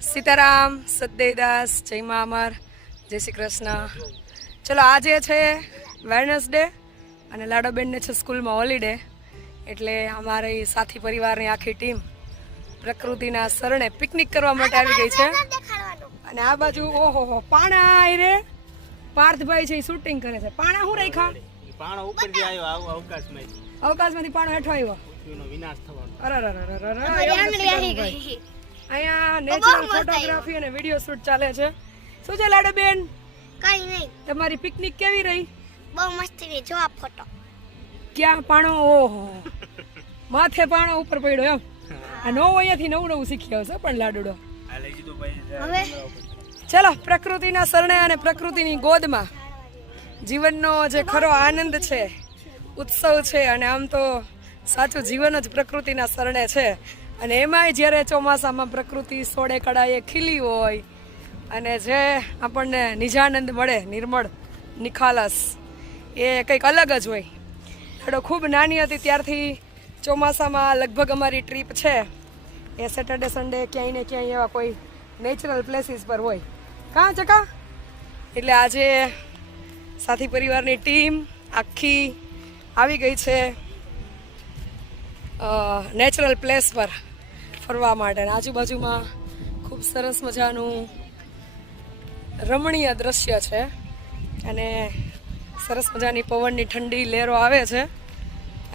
સીતારામ સદદેવદાસ જય મા અમર જય શ્રી કૃષ્ણ. ચલો આજે છે વેડનેસડે અને લાડોબેનને છે સ્કૂલમાં હોલિડે એટલે અમારી સાથી પરિવારની આખી ટીમ પ્રકૃતિના શરણે પિકનિક કરવા માટે આવી ગઈ છે. અને આ બાજુ ઓહો હો પાણા આઈ રે. પાર્થભાઈ છે એ શૂટિંગ કરે છે. પાણા હું રાખ્યા? પાણો ઉપરથી આવ્યો આવું અવકાશમાં અવકાશમાંથી પાણો હેઠો આવ્યો? વિનાશ થવાનો. અરે અહીંયા નેચરલ ફોટોગ્રાફી અને વીડિયો શૂટ ચાલે છે. શું છે લાડોબેન? કઈ નહીં. તમારી પિકનિક કેવી રહી? બહુ મસ્ત રહી. જો આ ફોટો ક્યાં પાણો? ઓહો. માથે પાણો ઉપર પડ્યો એમ. આ નવું અહીંયાથી નવું નવું શીખી આવશે પણ લાડુડો. આ લઈ જીધું ભાઈ હવે? ચલો પ્રકૃતિના શરણે અને પ્રકૃતિની ગોદમાં જીવનનો જે ખરો આનંદ છે ઉત્સવ છે અને આમ તો સાચું જીવન જ પ્રકૃતિના શરણે છે. અને એમાંય જ્યારે ચોમાસામાં પ્રકૃતિ સોળે કળાએ ખીલી હોય અને જે આપણને નિજાનંદ મળે, નિર્મળ, નિખાલસ, એ કંઈક અલગ જ હોય. લાડો ખૂબ નાની હતી, ત્યારથી ચોમાસામાં લગભગ અમારી ટ્રીપ છે. એ સેટરડે સન્ડે ક્યાંય ને ક્યાંય એવા કોઈ નેચરલ પ્લેસીસ પર હોય. કાં ચકા? એટલે આજે સાથી પરિવારની ટીમ આખી આવી ગઈ છે નેચરલ પ્લેસ પર. ફરવા માટે. આજુબાજુમાં ખૂબ સરસ મજાનું રમણીય દ્રશ્ય છે. અને સરસ મજાની પવનની ઠંડી લહેરો આવે છે.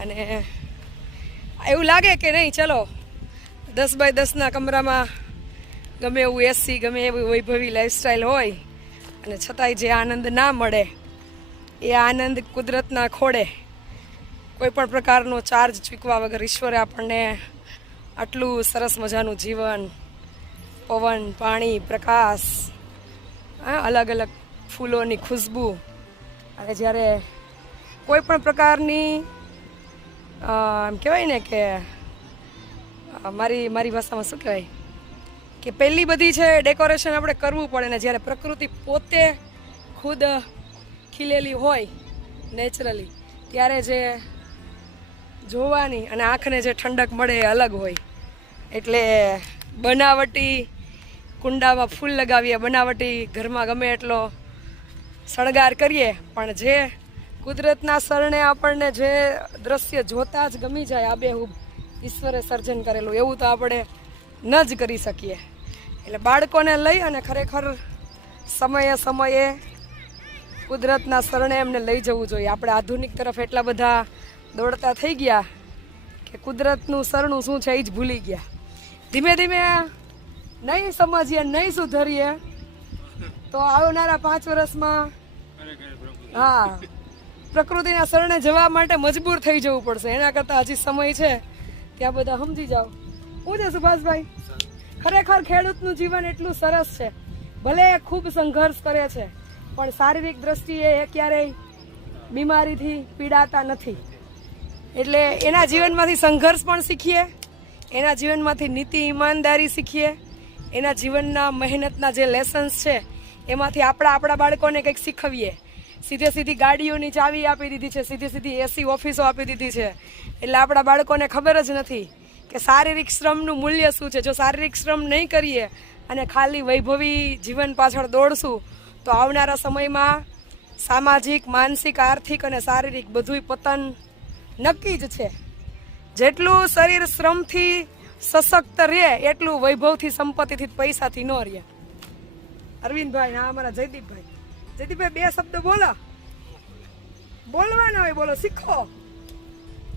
અને એવું લાગે કે નહીં, ચલો, દસ બાય દસના કમરામાં ગમે એવું એસી ગમે એવી વૈભવી લાઈફસ્ટાઈલ હોય, અને છતાંય જે આનંદ ના મળે, એ આનંદ કુદરતના ખોડે કોઈ પણ પ્રકારનો ચાર્જ ચૂકવા વગર ઈશ્વરે આપણને આટલું સરસ મજાનું જીવન, પવન, પાણી, પ્રકાશ, હા, અલગ અલગ ફૂલોની ખુશ્બુ. અને જ્યારે કોઈ પણ પ્રકારની એમ કહેવાય ને કે મારી મારી ભાષામાં શું કહેવાય? કે પહેલી બધી છે ડેકોરેશન આપણે કરવું પડે ને જ્યારે પ્રકૃતિ પોતે ખુદ ખીલેલી હોય, નેચરલી, ત્યારે જે જોવાની અને આંખને જે ઠંડક મળે એ અલગ હોય. એટલે બનાવટી કુંડામાં ફૂલ લગાવીએ. બનાવટી ઘરમાં ગમે એટલો શણગાર કરીએ. પણ જે કુદરતના શરણે આપણને જે દ્રશ્ય જોતા જ ગમી જાય આબેહૂબ ઈશ્વરે સર્જન કરેલું. એવું તો આપણે ન જ કરી શકીએ. એટલે બાળકોને લઈ અને ખરેખર સમયે સમયે કુદરતના શરણે એમને લઈ જવું જોઈએ. આપણે આધુનિક તરફ એટલા બધા દોડતા થઈ ગયા કે કુદરતનું સરણું શું છે એ જ ભૂલી ગયા. ધીમે ધીમે નહીં સમજીએ, નહીં સુધરીએ, તો આવનારા પાંચ વર્ષમાં હા, પ્રકૃતિના શરણે જવા માટે મજબૂર થઈ જવું પડશે. એના કરતાં હજી સમય છે. ત્યાં બધા સમજી જાઓ. શું છે સુભાષભાઈ? ખરેખર ખેડૂતનું જીવન એટલું સરસ છે. ભલે એ ખૂબ સંઘર્ષ કરે છે, પણ શારીરિક દ્રષ્ટિએ એ ક્યારેય બીમારીથી પીડાતા નથી. એટલે એના જીવનમાંથી સંઘર્ષ પણ શીખીએ, એના જીવનમાંથી નીતિ, ઈમાનદારી શીખીએ, એના જીવનના મહેનતના જે લેસન્સ છે, એમાંથી આપણા આપણા બાળકોને કંઈક શીખવીએ. સીધે સીધી ગાડીઓની ચાવી આપી દીધી છે, સીધી સીધી એસી ઓફિસો આપી દીધી છે. એટલે આપણા બાળકોને ખબર જ નથી કે શારીરિક શ્રમનું મૂલ્ય શું છે. જો શારીરિક શ્રમ નહીં કરીએ અને ખાલી વૈભવી જીવન પાછળ દોડશું, તો આવનારા સમયમાં સામાજિક, માનસિક, આર્થિક અને શારીરિક બધુંય પતન નક્કી જ છે. જેટલું શરીર શ્રમથી સશક્ત રહે એટલું વૈભવથી સંપત્તિથી પૈસાથી ન રહે. અરવિંદભાઈ હા અમારા જયદીપભાઈ. જયદીપભાઈ બે શબ્દ બોલો. બોલવાના હોય બોલો શીખો.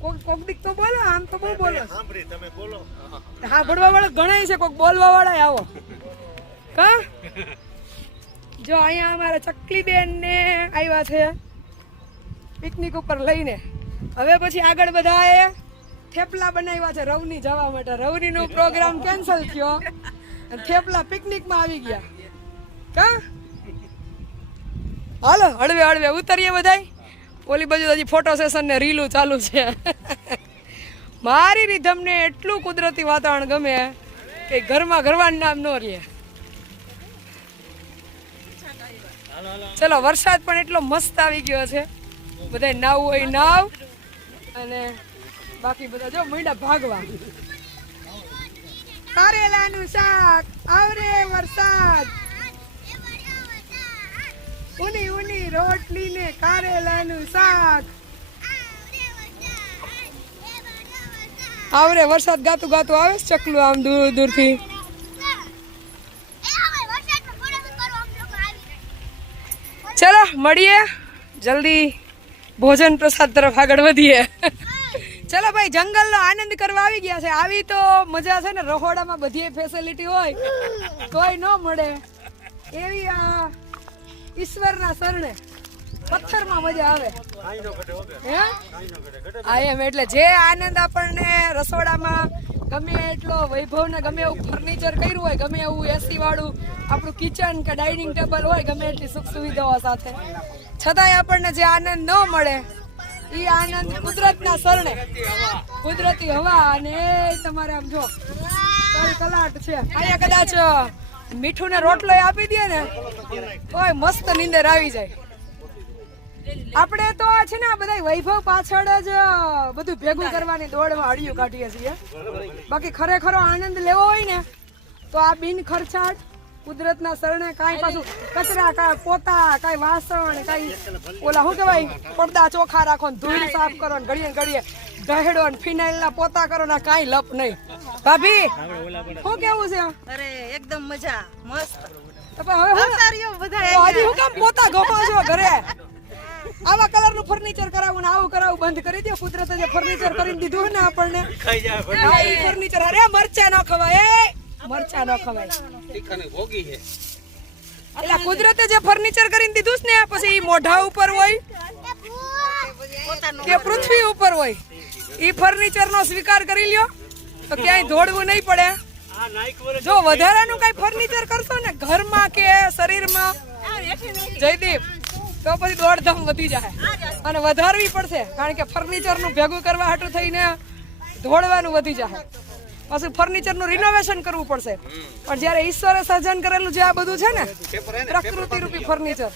કોક કોક દીક તો બોલો આમ તો બહુ બોલો. સાંભળી તમે બોલો. હા ભણવા વાળા ઘણા છે કોક બોલવા વાળા આવો. કા? જો અહીંયા અમારા ચકલી બેન ને આવ્યા છે પિકનિક ઉપર લઈને. હવે પછી આગળ બધાએ થેપલા બનાવ્યા છે રવની જવા માટે. રવની નો પ્રોગ્રામ કેન્સલ થયો થેપલા પિકનિકમાં આવી ગયા. કા? હાલો, હળવે હળવે, ઉતરીએ બધાય. ઓલી બાજુ હજી ફોટો સેશન ને રીલું ચાલુ છે. મારી રીધમને એટલું કુદરતી વાતાવરણ ગમે કે ઘરમાં ઘરવાનું નામ ન રહે. ચલો, વરસાદ પણ એટલો મસ્ત આવી ગયો છે. બધા નાવ હોય, નાવ. અને બાકી બધા જો મીંડા ભાગવા. કારેલાનું શાક આવરે વરસાદ. ઉની ઉની રોટલી ને કારેલાનું શાક. આવરે વરસાદ ગાતું ગાતું આવે છે ચકલું આમ દૂર દૂરથી? ચલો મળીએ. જલ્દી. ભોજન પ્રસાદ તરફ આગળ વધીએ. ચલો ભાઈ જંગલનો આનંદ કરવા આવી ગયા છે. આવી તો મજા છે ને રહોડામાં બધી ફેસિલિટી હોય. કોઈ ન મળે. એવી આ ઈશ્વરના શરણે પથ્થરમાં મજા આવે. હે? આ એમ એટલે જે આનંદ આપણને રસોડામાં ગમે એટલો વૈભવ ને ગમે એવું ફર્નિચર કર્યું હોય, ગમે એવું એસી વાળું, આપણું કિચન કે ડાઇનિંગ ટેબલ હોય, ગમે એટલી સુખ સુવિધાઓ સાથે. છતાંય આપણને જે આનંદ ન મળે એ આનંદ કુદરતના શરણે. કુદરતી હવા અને એ તમારે આમ જો કલ કલાટ છે. અહીંયા કદાચ મીઠું ને રોટલો આપી દે ને, તોય મસ્ત નીંદર આવી જાય. આપણે તો છે ને આ બધા વૈભવ પાછળ જ બધું ભેગું કરવાની દોડમાં અડિયું કાઢીએ છીએ. બાકી ખરેખરો આનંદ લેવો હોય ને તો આ બિન ખર્ચાટ કુદરતના શરણે કાંઈ પાછું કચરા કાંઈ પોતા કાંઈ વાસણ કાંઈ ઓલા શું કહેવાય પડદા ચોખા રાખો ને ધૂળ સાફ કરો ને ઘડીએ ઘડીએ દહેડો ને ફિનાઇલ ના પોતા કરો ને કાંઈ લપ નહીં. ભાભી શું કેવું છે? અરે એકદમ મજા મસ્ત. હવે હું બધા પોતા ગમો છો ઘરે? આવા કલરનું ફર્નિચર કરાવું ને આવું કરાવું બંધ કરી દો કુદરતે જે ફર્નિચર કરીને દીધું ને આપણને. ફર્નિચર અરે મરચા ન ખવાય એ! મરચા ન ખવાય. ભોગી છે. એટલે કુદરતે જે ફર્નિચર કરીને દીધું ને પછી એ મોઢા ઉપર હોય કે પૃથ્વી ઉપર હોય એ ફર્નિચર નો સ્વીકાર કરી લ્યો તો ક્યાંય દોડવું નહીં પડે. જો વધારાનું કઈ ફર્નિચર કરશો ને ઘરમાં કે શરીરમાં જયદીપ તો પછી દોડધામ વધી જાય. અને વધારવી પડશે કારણ કે ફર્નિચરનું ભેગું કરવા હાટું થઈને દોડવાનું વધી જાય. પાછું ફર્નિચરનું રિનોવેશન કરવું પડશે. પણ જ્યારે ઈશ્વરે સર્જન કરેલું જે આ બધું છે ને પ્રકૃતિ રૂપી ફર્નિચર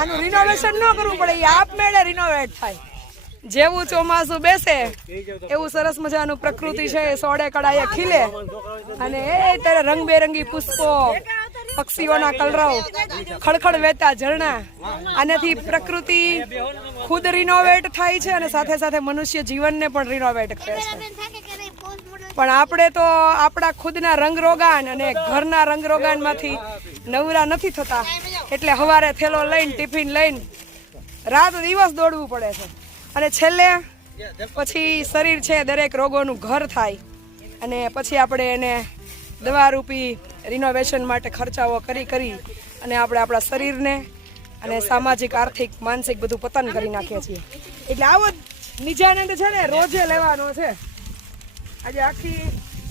આનું રિનોવેશન ન કરવું પડે એ આપમેળે રિનોવેટ થાય. જેવું ચોમાસું બેસે એવું સરસ મજાનું પ્રકૃતિ છે સોડે કડાએ ખીલે. અને એ ત્યારે રંગબેરંગી પુષ્પો પક્ષીઓના કલરવ ખડખડ વહેતા ઝરણા. આનાથી પ્રકૃતિ ખુદ રિનોવેટ થાય છે અને સાથે સાથે મનુષ્ય જીવનને પણ રિનોવેટ કરે છે. પણ આપણે તો આપણા ખુદના રંગરોગાન અને ઘરના રંગરોગાનમાંથી નવરા નથી થતા. એટલે સવારે થેલો લઈને, ટિફિન લઈને રાત દિવસ દોડવું પડે છે. અને છેલ્લે પછી શરીર છે દરેક રોગોનું ઘર થાય. અને પછી આપણે એને દવારૂપી રિનોવેશન માટે ખર્ચાઓ કરી કરી અને આપણે આપણા શરીરને અને સામાજિક, આર્થિક, માનસિક બધું પતન કરી નાખીએ છીએ. એટલે આવો નિજાનંદ છે ને, રોજે લેવાનો છે. આજે આખી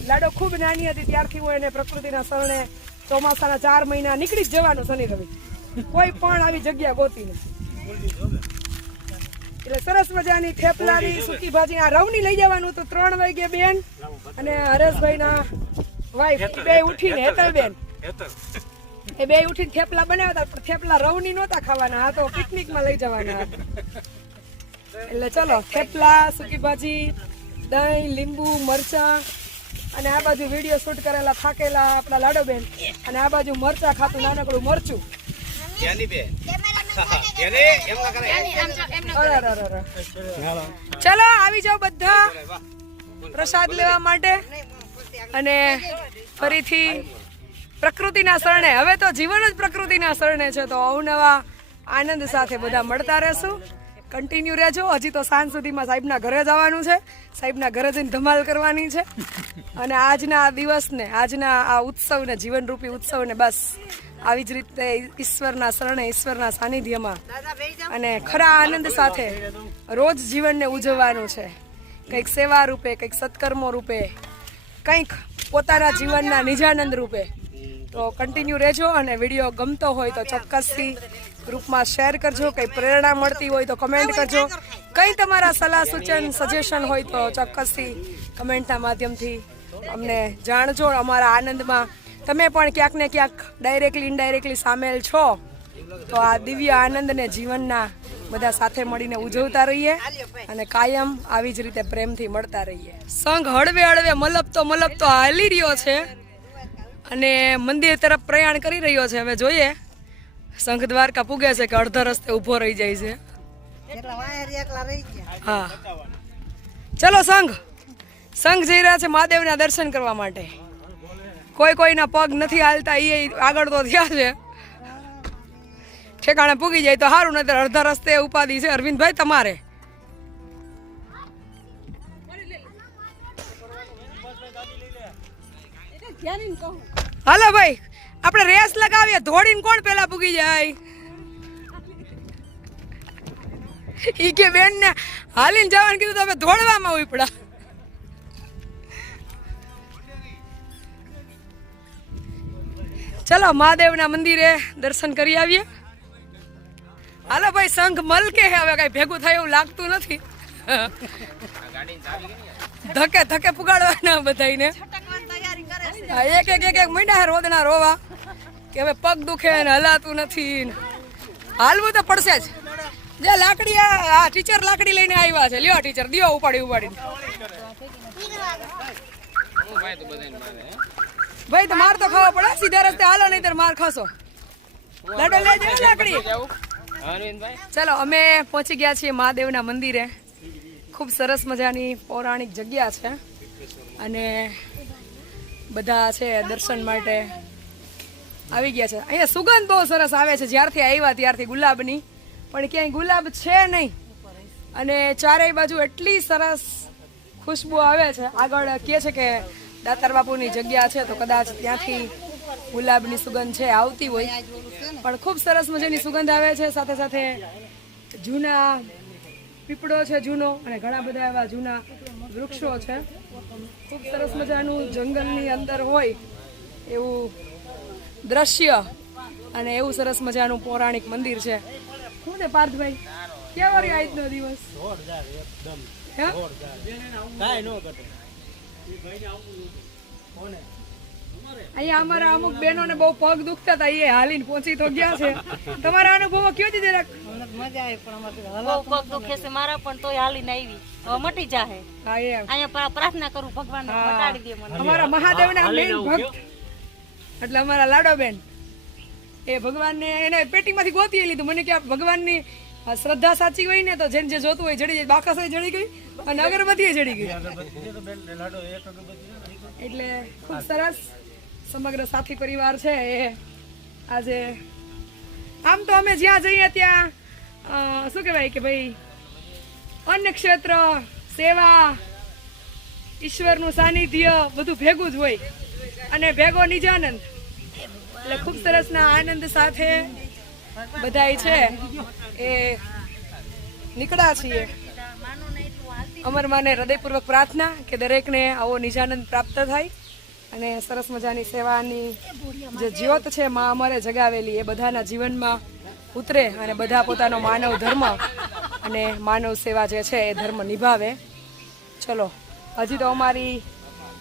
લાડો ખૂબ નાની હતી, ત્યારથી હું એને પ્રકૃતિના શરણે ચોમાસાના ચાર મહિના નીકળી જ જવાનું શનિ રવિ. કોઈ પણ આવી જગ્યા ગોતી નથી. એટલે સરસ મજાની થેપલાની, સૂકી ભાજી, આ રવની લઈ જવાનું તો ત્રણ વાગે બેન અને હરેશભાઈના વાઈફ બે ઉઠીને હેતલબેન એ બે ઉઠીને થેપલા બનાવ્યા હતા પણ થેપલા રવની નહોતા ખાવાના આ તો પિકનિકમાં લઈ જવાના એટલે ચલો થેપલા સૂકી ભાજી દહીં લીંબુ મરચા અને આ બાજુ વીડિયો શૂટ કરેલા થાકેલા આપણા લાડોબેન અને આ બાજુ મરચા ખાતું નાનકડું મરચું. ચલો આવી જાઓ બધા. પ્રસાદ લેવા માટે. અને ફરીથી પ્રકૃતિના શરણે, હવે તો જીવન જ પ્રકૃતિના શરણે છે, તો અવનવા આનંદ સાથે બધા મળતા રહેશું. કન્ટિન્યુ રહેજો. હજી તો સાંજ સુધીમાં સાહેબના ઘરે જવાનું છે. સાહેબના ઘરે જઈને ધમાલ કરવાની છે. અને આજના આ દિવસને, આજના આ ઉત્સવને, જીવનરૂપી ઉત્સવને બસ આવી જ રીતે ઈશ્વરના શરણે, ઈશ્વરના સાનિધ્યમાં અને ખરા આનંદ સાથે રોજ જીવનને ઉજવવાનું છે. કંઈક સેવા રૂપે, કંઈક સત્કર્મો રૂપે કંઈક પોતાના જીવનના નિજાનંદ રૂપે. તો કન્ટિન્યુ રહેજો અને વીડિયો ગમતો હોય તો ચોક્કસથી ગ્રુપમાં શેર કરજો. કંઈ પ્રેરણા મળતી હોય તો કમેન્ટ કરજો. કંઈ તમારા સલાહ, સૂચન સજેશન હોય તો ચોક્કસથી કમેન્ટના માધ્યમથી અમને જાણજો. અમારા આનંદમાં તમે પણ ક્યાંક ને ક્યાંક ડાયરેક્ટલી ઇનડાયરેક્ટલી સામેલ છો. તો આ દિવ્ય આનંદને જીવનના બધા સાથે મળીને ઉજવતા રહીએ અને કાયમ આવી જ રીતે પ્રેમથી મળતા રહીએ. સંઘ હળવે હળવે મલપતો મલપતો હાલી રહ્યો છે અને મંદિર તરફ પ્રયાણ કરી રહ્યો છે. હવે જોઈએ સંઘ દ્વારકા પૂગે છે કે અડધા રસ્તે ઊભો રહી જાય છે. હા. ચલો સંઘ સંઘ જઈ રહ્યા છે મહાદેવના દર્શન કરવા માટે. કોઈ કોઈના પગ નથી હાલતા એ આગળ તો થયા છે. ઠેકાણે પૂગી જાય તો સારું નહીં અડધા રસ્તે ઉપાધિ છે અરવિંદભાઈ તમારે. હાલો ભાઈ, આપણે રેસ લગાવીએ ધોડીને કોણ પેલા પૂગી જાય? ઈ કે બેન ને હાલીને જવાનું કીધું તો હવે દોડવામાં ઉપડા. ચલો મહાદેવના મંદિરે દર્શન કરી આવીએ. હાલો ભાઈ સંઘ મલકે હે. હવે કઈ ભેગું થાય એવું લાગતું નથી. ધકે ધકે પુગાડવાના હા, એક એક એક એક મીંડા રોદના રોવા. કે હવે પગ દુખે ને હલાતું નથી હાલવું તો પડશે જ. જે લાકડી આ ટીચર લાકડી લઈને આવ્યા છે. લ્યો ટીચર દિયો ઉપાડી ઉપાડી ભાઈ તો માર તો ખાવા પડે. સીધા રસ્તે હાલો નહીં માર ખાશો. લાડો લેજે લાકડી. ચલો, અમે પહોંચી ગયા છીએ મહાદેવના મંદિરે. ખૂબ સરસ મજાની પૌરાણિક જગ્યા છે. અને બધા છે દર્શન માટે આવી ગયા છે. અહીંયા સુગંધ બહુ સરસ આવે છે. જ્યારથી આવ્યા ત્યારથી ગુલાબની. પણ ક્યાંય ગુલાબ છે નહીં. અને ચારેય બાજુ એટલી સરસ ખુશ્બુ આવે છે. આગળ કહે છે કે દાતાર બાપુની જગ્યા છે, તો કદાચ ત્યાંથી ગુલાબની સુગંધ છે, આવતી હોય. પણ ખૂબ સરસ મજાની સુગંધ આવે છે. સાથે સાથે જૂના પીપળો છે જૂનો અને ઘણા બધા એવા જૂના વૃક્ષો છે. ખૂબ સરસ મજાનું જંગલની અંદર હોય એવું દ્રશ્ય અને એવું સરસ મજાનું પૌરાણિક મંદિર છે. શું ને પાર્થભાઈ? કેવો રહ્યો આજનો દિવસ? હે? અહીંયા અમારા અમુક બહેનોને બહુ પગ દુખતા હતા એ હાલીને પહોંચી તો ગયા છે. તમારા અનુભવો કયો છે જરાક? મજા આવે પણ અમારે બહુ પગ દુખે છે મારા પણ તોય હાલીને આવી. હવે મટી જાહે. હા એમ. અહીંયા પ્રાર્થના કરું ભગવાન મટાડી દે મને. અમારા મહાદેવના મેન ભક્ત એટલે અમારા લાડોબેન. એ ભગવાનને એને પેટીમાંથી ગોતી લીધું. મને કે ભગવાન ભગવાનની શ્રદ્ધા સાચી હોય ને તો જેને જે જોતું હોય જડી જાય. બાકસ જડી ગઈ અને અગરબત્તી જડી ગઈ. એટલે ખૂબ સરસ. સમગ્ર સાથી પરિવાર છે એ આજે, આમ તો અમે જ્યાં જઈએ ત્યાં શું કહેવાય કે ભાઈ, અન્ય ક્ષેત્ર, સેવા, ઈશ્વરનું સાનિધ્ય બધું ભેગું જ હોય. અને ભેગો નિજાનંદ, એટલે ખૂબ સરસના આનંદ સાથે બધાય છે એ નીકળ્યા છીએ. અમર માને હૃદયપૂર્વક પ્રાર્થના કે દરેકને આવો નિજાનંદ પ્રાપ્ત થાય. અને સરસ મજાની સેવાની જે જ્યોત છે, માં અમારે જગાવેલી, એ બધાના જીવનમાં ઉતરે અને બધા પોતાનો માનવ ધર્મ અને માનવ સેવા જે છે, એ ધર્મ નિભાવે. ચલો, હજી તો અમારી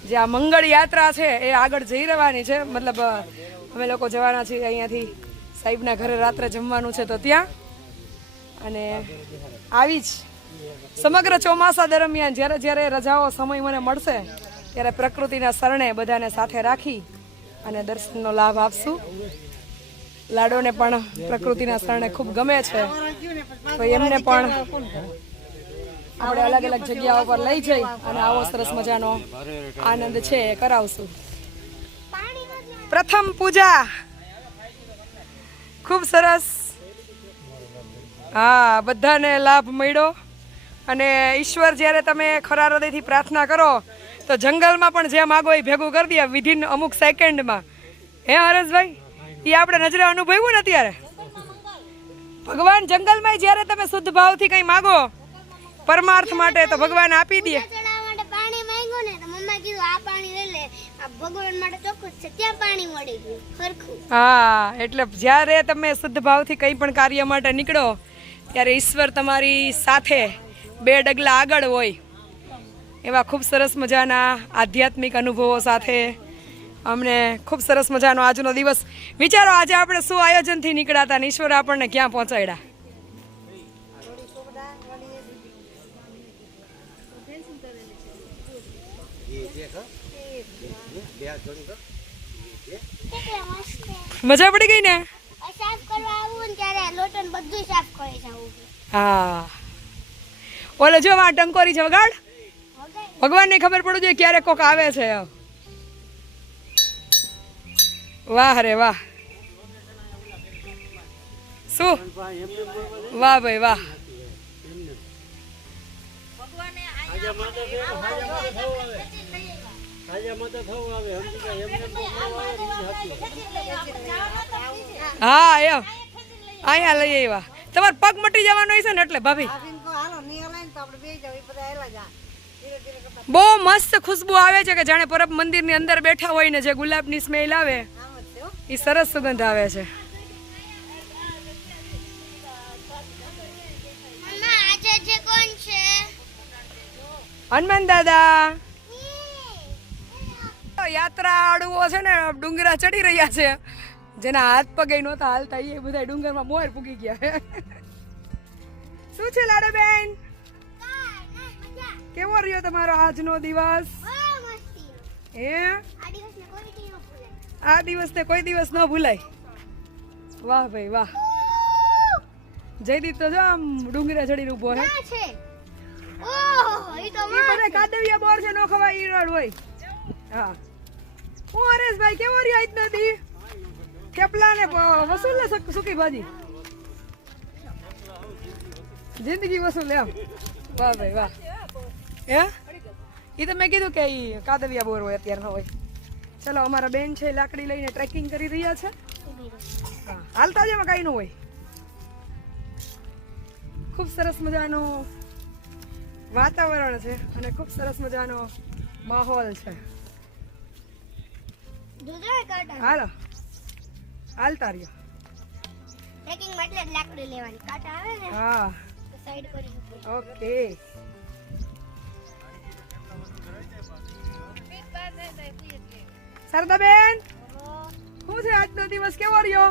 જે આ મંગળ યાત્રા છે, એ આગળ જઈ રહેવાની છે. મતલબ, અમે લોકો જવાના છીએ અહીંયાથી સાહેબના ઘરે રાત્રે જમવાનું છે તો ત્યાં. અને આવી જ સમગ્ર ચોમાસા દરમિયાન જ્યારે જ્યારે રજાઓ સમય મને મળશે ત્યારે પ્રકૃતિના શરણે બધાને સાથે રાખી અને દર્શનનો લાભ આપશું. લાડોને પણ પ્રકૃતિના શરણે ખૂબ ગમે છે. તો એમને પણ આપણે અલગ અલગ જગ્યાઓ પર લઈ જઈ અને આવો સરસ મજાનો આનંદ છે એ કરાવશું. પ્રથમ પૂજા. ખૂબ સરસ. હા, બધાને લાભ મળ્યો. અને ઈશ્વર જ્યારે તમે ખરા હૃદયથી પ્રાર્થના કરો તો જંગલમાં પણ જે માગો એ ભેગું કરી દે વિધિન અમુક સેકન્ડમાં. હે હરેશભાઈ? એ આપણે નજરે અનુભવ્યું ને અત્યારે? ભગવાન જંગલમાં જ્યારે તમે શુદ્ધ ભાવથી કંઈ માગો પરમાર્થ માટે તો ભગવાન આપી દે. હા એટલે જ્યારે તમે શુદ્ધ ભાવથી કંઈ પણ કાર્ય માટે નીકળો ત્યારે ઈશ્વર તમારી સાથે બે ડગલા આગળ હોય. એવા ખૂબ સરસ મજાના આધ્યાત્મિક અનુભવો સાથે અમને ખૂબ સરસ મજાનો આજનો દિવસ. વિચારો, આજે આપણે શું આયોજનથી નીકળ્યા હતા ઈશ્વર આપણને ક્યાં પહોંચાડ્યા? મજા પડી ગઈ ને? હા. ઓલે જો, આ ટંકોરી છે, વગાડ. ભગવાનને ખબર પડવું જોઈએ ક્યારે કોક આવે છે. વાહ રે વાહ. શું? વાહ ભાઈ વાહ. હા, એમ. અહીંયા લઈ આવ્યા. તમારે પગ મટી જવાનો હશે ને એટલે, ભાભી. બહુ મસ્ત ખુશ્બુ આવે છે કે જાણે પરબ મંદિરની અંદર બેઠા હોય ને જે ગુલાબની સ્મેલ આવે. એ સરસ સુગંધ આવે છે. હનુમાન દાદા. યાત્રા આડુઓ છે ને ડુંગરા ચડી રહ્યા છે. જેના હાથ પગે નહોતા હાલતા એ બધા ડુંગરમાં મોર પૂગી ગયા શું છે લાડાબેન? કેવો રહ્યો તમારો આજનો દિવસ? એ આ દિવસને કોઈ દી ન ભૂલે આ દિવસને કોઈ દિવસ ન ભૂલાય? વાહ ભાઈ વાહ. જયદીપ તો જો આમ ડુંગરા ચડીને ઊભો હે. એ ઈ બધા કાદવિયા બોર છે નો ખવાય ઈરડ હોય. હા. હું હરેશભાઈ કેવો રહ્યો આજ નથી થેપલા ને વસૂલ ને સુકી ભાજી? જિંદગી વસૂલ એમ વાહ ભાઈ વાહ. હે? એ તો મેં કીધું કે એ કાદવિયા બોર હોય અત્યારનો હોય. ચલો અમારા બેન છે લાકડી લઈને ટ્રેકિંગ કરી રહ્યા છે. હા હાલતા જેમાં કાંઈ ન હોય. ખૂબ સરસ મજાનું વાતાવરણ છે અને ખૂબ સરસ મજાનો માહોલ છે. હાલો હાલતા રહ્યો. ટ્રેકિંગ જ લાકડી લેવાની. કાંટા આવે ને હા. સાઈડ કરી ઓકે સરદાબેન શું છે આજનો દિવસ? કેવો રહ્યો?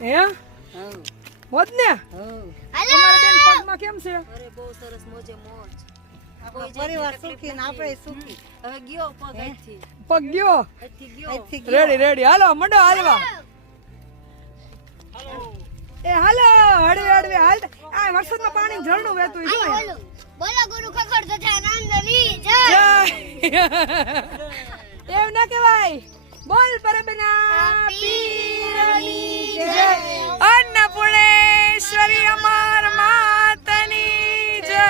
હે? મોજ ને હાલો તમારા બેન પગમાં કેમ છે? અરે બહુ સરસ મોજે મોજ. પરિવાર સુખી ને આપણે સુખી. હવે ગયો પગ અહીંથી. પગ ગયો? અહીંથી ગયો. રેડી રેડી હાલો મંડો હાલવા. એ હાલો હળવે હળવે હાલ. આ વરસાદમાં પાણી ઝરણું વહેતું હોય બોલો. બોલો ગુરુ ખખડ તથા નંદની જય. જય. એમ ના કહેવાય. બોલ પરબના પીરની જય. અન્નપૂર્ણેશ્વરી અમાર માતની જય.